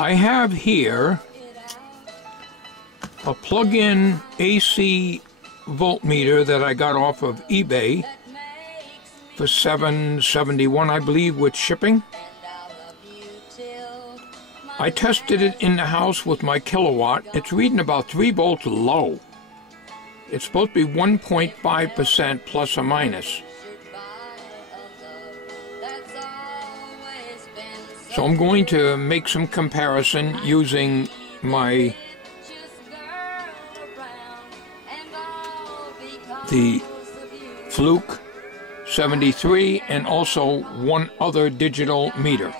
I have here a plug-in AC voltmeter that I got off of eBay for $7.71, I believe, with shipping. I tested it in the house with my kilowatt. It's reading about 3 volts low. It's supposed to be 1.5% plus or minus. So I'm going to make some comparison using the Fluke 73 and also one other digital meter.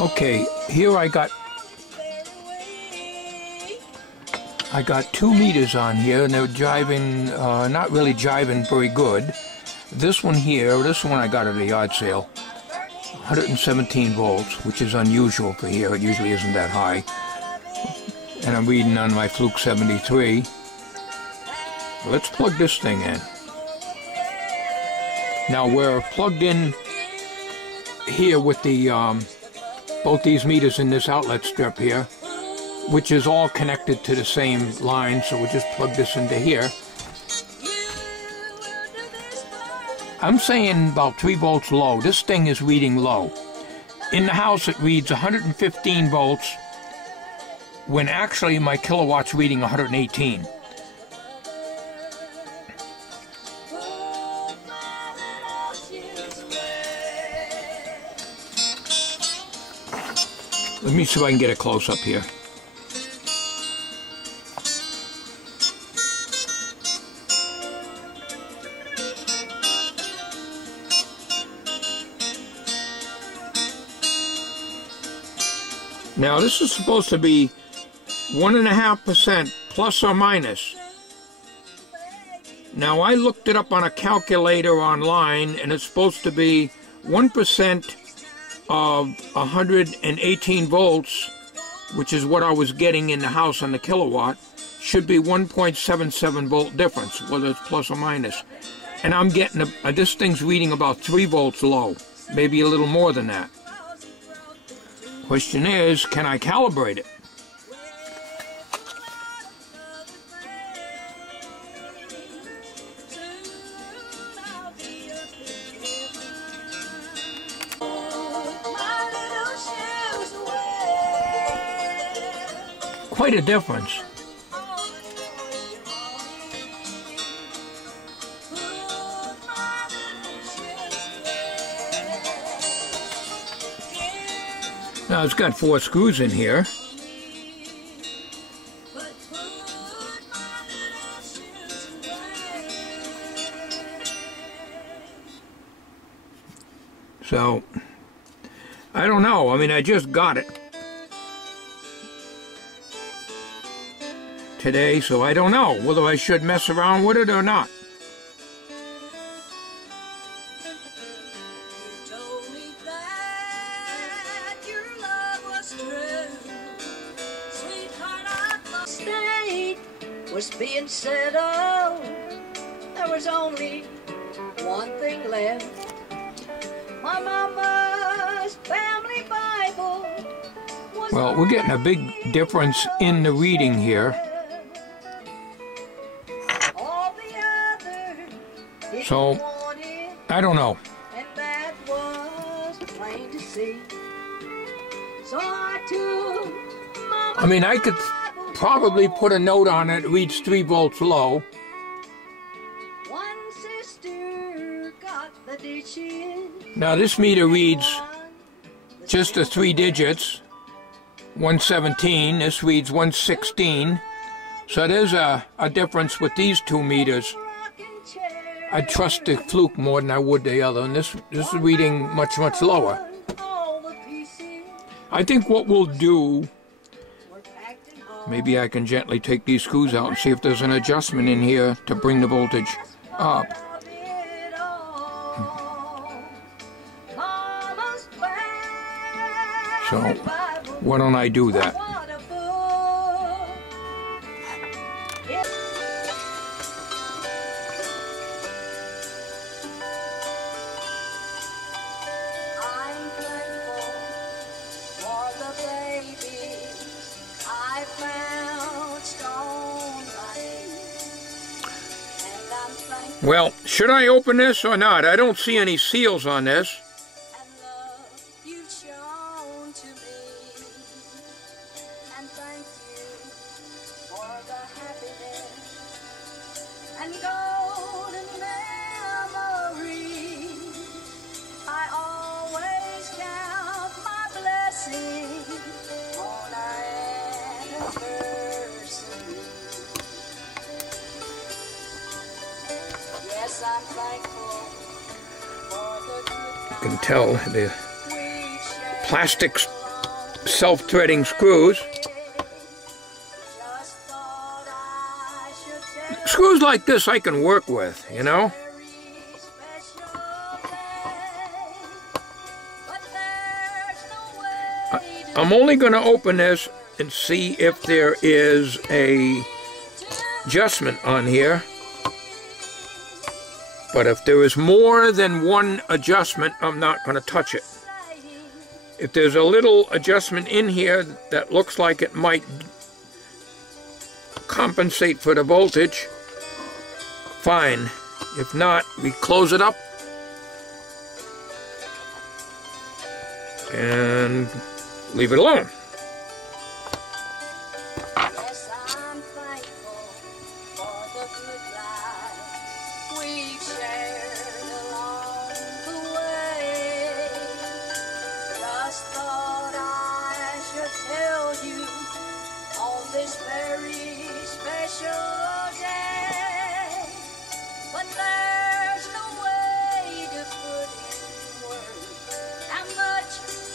Okay, here I got 2 meters on here, and they're jiving, not really jiving very good. This one here, this one I got at a yard sale, 117 volts, which is unusual for here. It usually isn't that high. And I'm reading on my Fluke 73. Let's plug this thing in. Now we're plugged in here with the both these meters in this outlet strip here, which is all connected to the same line, so we'll just plug this into here. I'm saying about 3 volts low. This thing is reading low. In the house it reads 115 volts, when actually my kilowatt's reading 118. Let me see if I can get a close-up here. Now this is supposed to be 1.5% plus or minus. Now I looked it up on a calculator online, and it's supposed to be 1% of 118 volts, which is what I was getting in the house on the kilowatt, should be 1.77 volt difference, whether it's plus or minus. And I'm getting, this thing's reading about 3 volts low, maybe a little more than that. Question is, can I calibrate it? Quite a difference. Now it's got 4 screws in here. So, I don't know. I mean, I just got it today, so I don't know whether I should mess around with it or not. Was being settled. There was only one thing left. My mama's family Bible was. Well, we're getting a big difference in the reading here. So, I don't know. And that was plain to see. So I took I mean, I could probably put a note on it, it reads 3 volts low. One sister got the dishes. Now this meter reads just the 3 digits, 117, this reads 116. So there's a difference with these 2 meters. I trust the Fluke more than I would the other, and this is reading much, much lower. I think what we'll do, maybe I can gently take these screws out and see if there's an adjustment in here to bring the voltage up. So, why don't I do that? Well, should I open this or not? I don't see any seals on this. And love you've shown to me. And thank you for the happiness and golden memories. I always count my blessings on our anniversary. Yes, I'm thankful for the good You can tell the we shared plastic self-threading screws. Just thought I should tell Screws like this I can work with, you know? a very special day. But there's no way to I'm only going to open this and see if there is a adjustment on here. But if there is more than one adjustment, I'm not going to touch it. If there's a little adjustment in here that looks like it might compensate for the voltage, fine. If not, we close it up and leave it alone. Yes, I'm thankful for the good life we've shared along the way. Just thought I should tell you on this very special day. But there's no way to put in words how much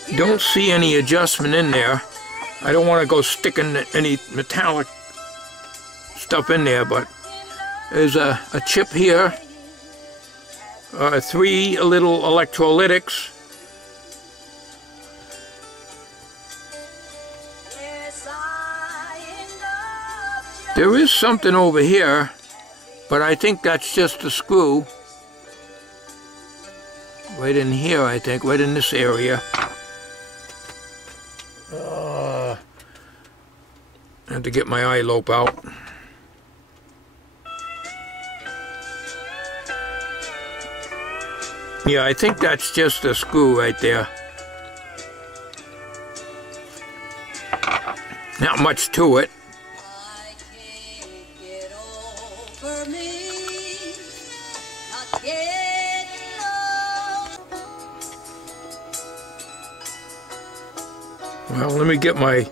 you Don't see any adjustment in there. I don't want to go sticking any metallic stuff in there, but there's a chip here, 3 little electrolytics. Yes, I end up just There is something over here, but I think that's just a screw. Right in here, I think, right in this area. I have to get my eye lope out. Yeah, I think that's just a screw right there. Not much to it. I can't get over me not getting over. Well, let me get my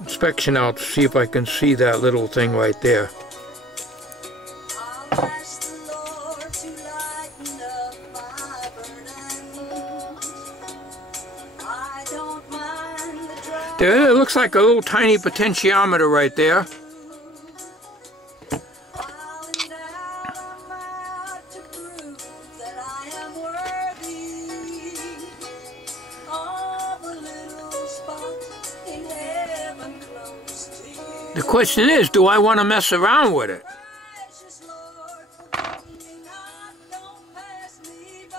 inspection out to see if I can see that little thing right there. I'll ask the Lord to lighten up my burdens. I don't mind the drive. There, it looks like a little tiny potentiometer right there. While in doubt, I'm out to prove that I am worthy of a little spot in heaven close to you. The question is, do I want to mess around with it? Precious Lord, forget me not, don't pass me by.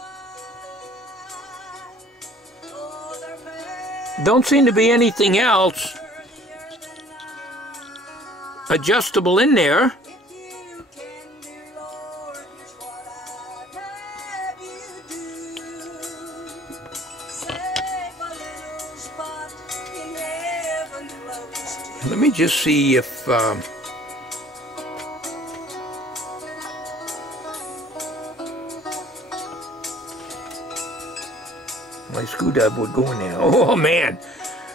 Oh, there may Don't seem to be anything else be earlier than I. adjustable in there. If you can, dear Lord, here's what I'd have you do. Save a little spot in heaven close to you. Let me just see if my screwdriver would go in there. Oh man,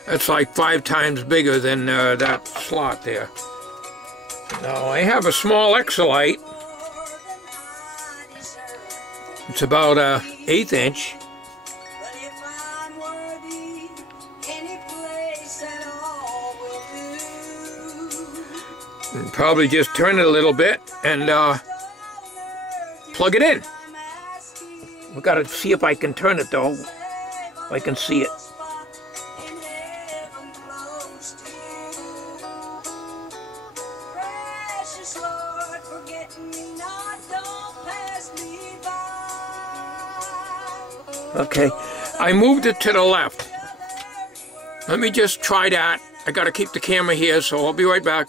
that's like 5 times bigger than that slot there. Now I have a small Exolite. More than I deserve. It's about 1/8 inch. But if I'm worthy, any place at all will do. And probably just turn it a little bit and plug it in. I'm asking, We gotta see if I can turn it though. If I can see it. spot in heaven close to you. Precious Lord, forget me not, don't pass me by. Okay, I moved it to the left. Let me just try that. I gotta keep the camera here, so I'll be right back.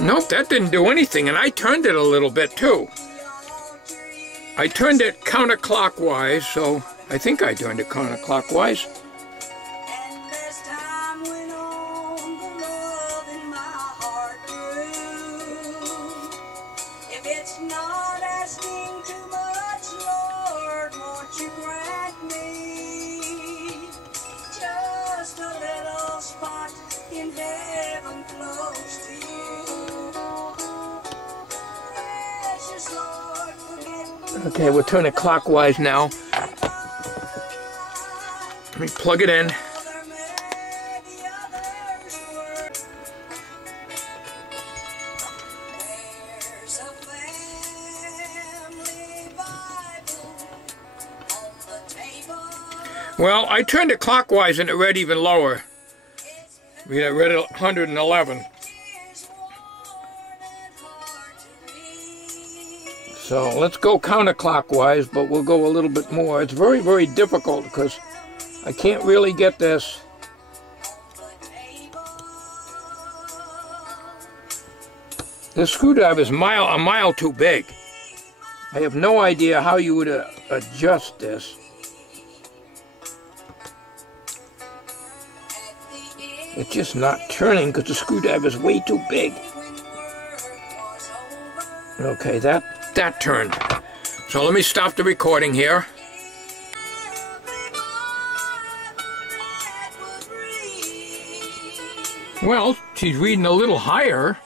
Nope, that didn't do anything, and I turned it a little bit too. I turned it counterclockwise, so I think I turned it counterclockwise. And as time went on, the love in my heart grew. If it's not asking too much, Lord, won't you grant me just a little spot in heaven close to you? Precious Lord, forget me. Okay, we'll turn it clockwise now. Let me plug it in. Well, I turned it clockwise and it read even lower. It read 111. So let's go counterclockwise, but we'll go a little bit more. It's very, very difficult because I can't really get this. This screwdriver is a mile too big. I have no idea how you would adjust this. It's just not turning because the screwdriver is way too big. Okay, that turned. So let me stop the recording here. Well, she's reading a little higher.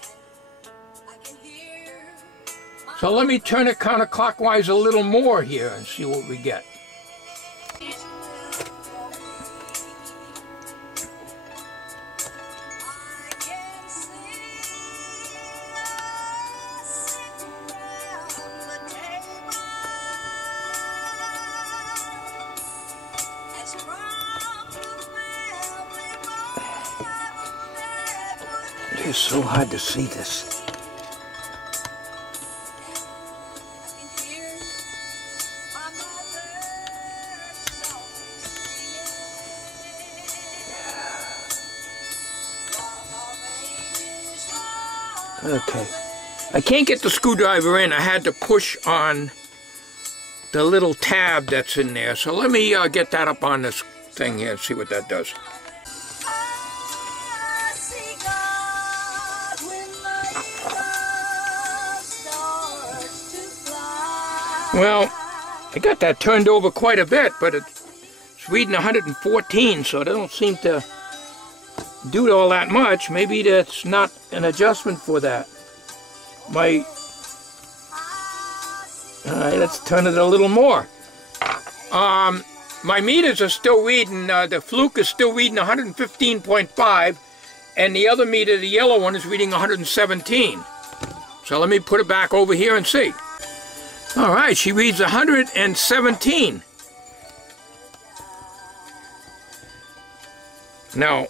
So let me turn it counterclockwise a little more here and see what we get. It's so hard to see this. Okay. I can't get the screwdriver in. I had to push on the little tab that's in there. So let me get that up on this thing here and see what that does. Well, I got that turned over quite a bit, but it's reading 114, so it don't seem to do all that much. Maybe that's not an adjustment for that. Alright, let's turn it a little more. My meters are still reading, the Fluke is still reading 115.5, and the other meter, the yellow one, is reading 117. So let me put it back over here and see. Alright, she reads 117. Now,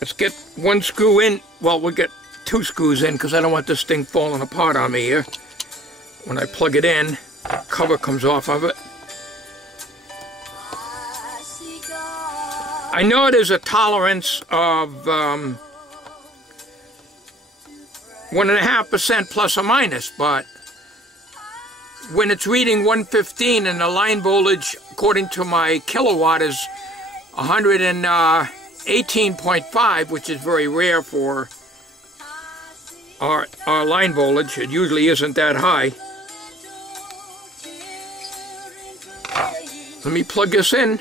let's get one screw in. Well, we'll get two screws in because I don't want this thing falling apart on me here. When I plug it in, the cover comes off of it. I know there's a tolerance of 1.5% plus or minus, but when it's reading 115 and the line voltage, according to my kilowatt, is 118.5, which is very rare for our line voltage. It usually isn't that high. Let me plug this in.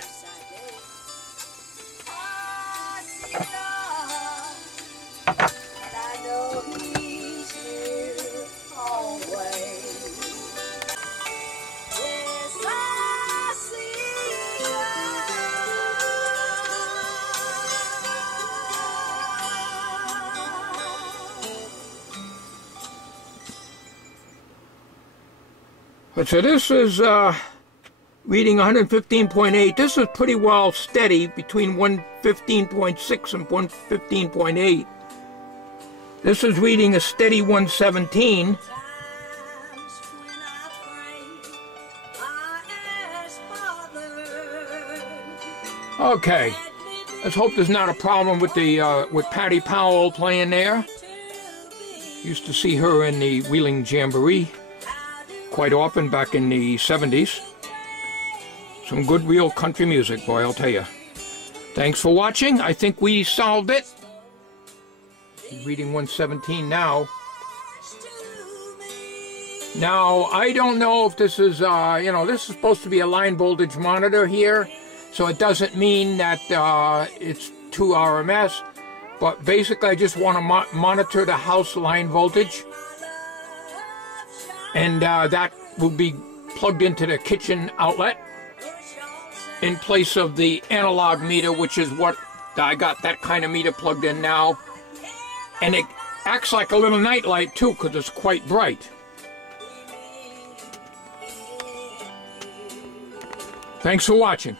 So this is reading 115.8. This is pretty well steady between 115.6 and 115.8. This is reading a steady 117. Okay, let's hope there's not a problem with the with Patty Powell playing there. Used to see her in the Wheeling Jamboree quite often back in the 70s. Some good real country music, boy, I'll tell you. Thanks for watching. I think we solved it. Reading 117 now. Now, I don't know if this is, this is supposed to be a line voltage monitor here, so it doesn't mean that it's 2 RMS, but basically I just want to monitor the house line voltage, and that will be plugged into the kitchen outlet in place of the analog meter, which is what I got that kind of meter plugged in now, and it acts like a little night light too because it's quite bright. Thanks for watching.